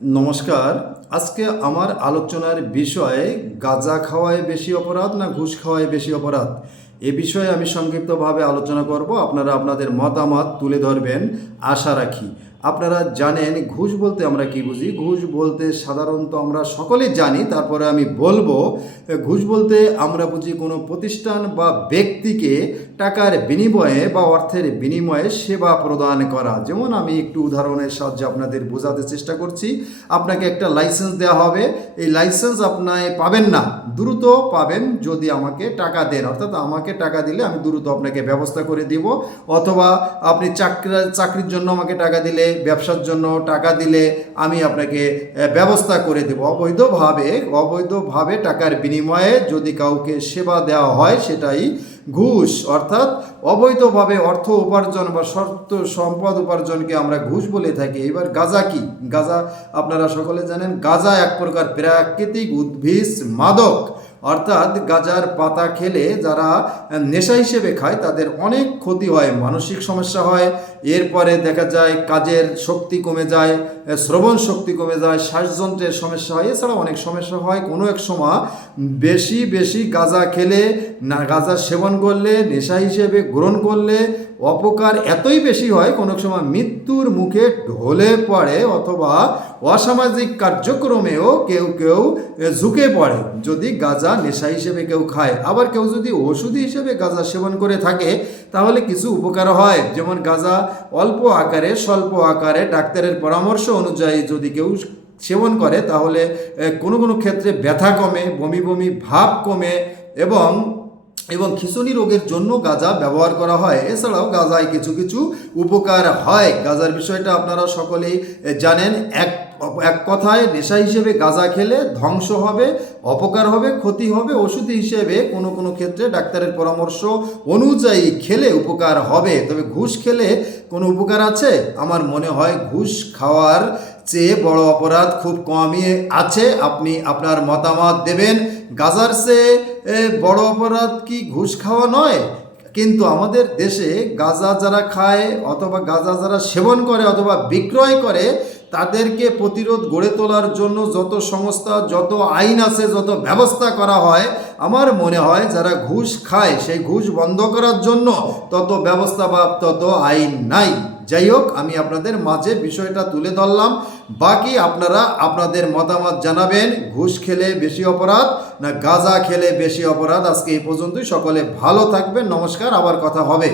নমস্কার। আজকে আমার আলোচনার বিষয় গাঁজা খাওয়ায় বেশি অপরাধ না ঘুষ খাওয়ায় বেশি অপরাধ। এ বিষয়ে আমি সংক্ষিপ্তভাবে আলোচনা করব। আপনারা আপনাদের মতামত তুলে ধরবেন আশা রাখি। আপনারা জানেন ঘুষ বলতে আমরা কি বুঝি। ঘুষ বলতে সাধারণত আমরা সকলেই জানি, তারপরে আমি বলবো ঘুষ বলতে আমরা বুঝি কোনো প্রতিষ্ঠান বা ব্যক্তিকে টাকার বিনিময়ে বা অর্থের বিনিময়ে সেবা প্রদান করা। যেমন আমি একটু উদাহরণের সাহায্যে আপনাদের বোঝাতে চেষ্টা করছি। আপনাকে একটা লাইসেন্স দেওয়া হবে, এই লাইসেন্স আপনি পাবেন না, দ্রুত পাবেন যদি আমাকে টাকা দেন। অর্থাৎ আমাকে টাকা দিলে আমি দ্রুত আপনাকে ব্যবস্থা করে দিব, অথবা আপনি চাকরির জন্য আমাকে টাকা দিলে, ব্যবসার জন্য টাকা দিলে আমি আপনাকে ব্যবস্থা করে দেব। অবৈধভাবে টাকার বিনিময়ে যদি কাউকে সেবা দেওয়া হয় সেটাই ঘুষ। অর্থাৎ অবৈধভাবে অর্থ উপার্জন বা সম্পদ উপার্জনকে আমরা ঘুষ বলে থাকি। এবার গাঁজা কি? গাঁজা আপনারা সকলে জানেন, গাঁজা এক প্রকার প্রাকৃতিক উদ্ভিদ মাদক। অর্থাৎ গাঁজার পাতা খেলে যারা নেশা হিসেবে খায় তাদের অনেক ক্ষতি হয়, মানসিক সমস্যা হয়, এরপরে দেখা যায় কাজের শক্তি কমে যায়, শ্রবণ শক্তি কমে যায়, শ্বাসযন্ত্রের সমস্যা হয়, এছাড়া অনেক সমস্যা হয়। কোনো এক সময় বেশি বেশি গাঁজা খেলে না, গাঁজা সেবন করলে, নেশা হিসেবে গ্রহণ করলে অপকার এতই বেশি হয়, কোনো সময় মৃত্যুর মুখে ঢলে পড়ে, অথবা অসামাজিক কার্যক্রমেও কেউ কেউ ঝুঁকে পড়ে যদি গাঁজা নেশা হিসেবে কেউ খায়। আবার কেউ যদি ওষুধ হিসেবে গাঁজা সেবন করে থাকে তাহলে কিছু উপকার হয়। যেমন গাঁজা অল্প আকারে, স্বল্প আকারে ডাক্তারের পরামর্শ অনুযায়ী যদি কেউ সেবন করে তাহলে কোনো কোনো ক্ষেত্রে ব্যথা কমে, বমি বমি ভাব কমে, এবং খিঁচুনি রোগের জন্য গাঁজা ব্যবহার করা হয়। এছাড়াও গাঁজায় কিছু কিছু উপকার হয়। গাঁজার বিষয়টা আপনারা সকলেই জানেন। এক কথায় নেশা হিসেবে গাঁজা খেলে ধ্বংস হবে, অপকার হবে, ক্ষতি হবে। ওষুধ হিসেবে কোনো কোনো ক্ষেত্রে ডাক্তারের পরামর্শ অনুযায়ী খেলে উপকার হবে। তবে ঘুষ খেলে কোনো উপকার আছে? আমার মনে হয় ঘুষ খাওয়ার চেয়ে বড় অপরাধ খুব কমই আছে। আপনি আপনার মতামত দেবেন। গাঁজার চেয়ে বড় অপরাধ কি ঘুষ খাওয়া নয়? কিন্তু আমাদের দেশে গাঁজা যারা খায়, অথবা গাঁজা যারা সেবন করে অথবা বিক্রয় করে, তাদেরকে প্রতিরোধ গড়ে তোলার জন্য যত সংস্থা, যত আইন আছে, যত ব্যবস্থা করা হয়, আমার মনে হয় যারা ঘুষ খায় সেই ঘুষ বন্ধ করার জন্য তত ব্যবস্থা বা তত আইন নাই। যাই হোক, আমি আপনাদের মাঝে বিষয়টা তুলে ধরলাম। বাকি আপনারা আপনাদের মতামত জানাবেন। ঘুষ খেলে বেশি অপরাধ না গাঁজা খেলে বেশি অপরাধ? আজকে এই পর্যন্তই। সকলে ভালো থাকবেন। নমস্কার, আবার কথা হবে।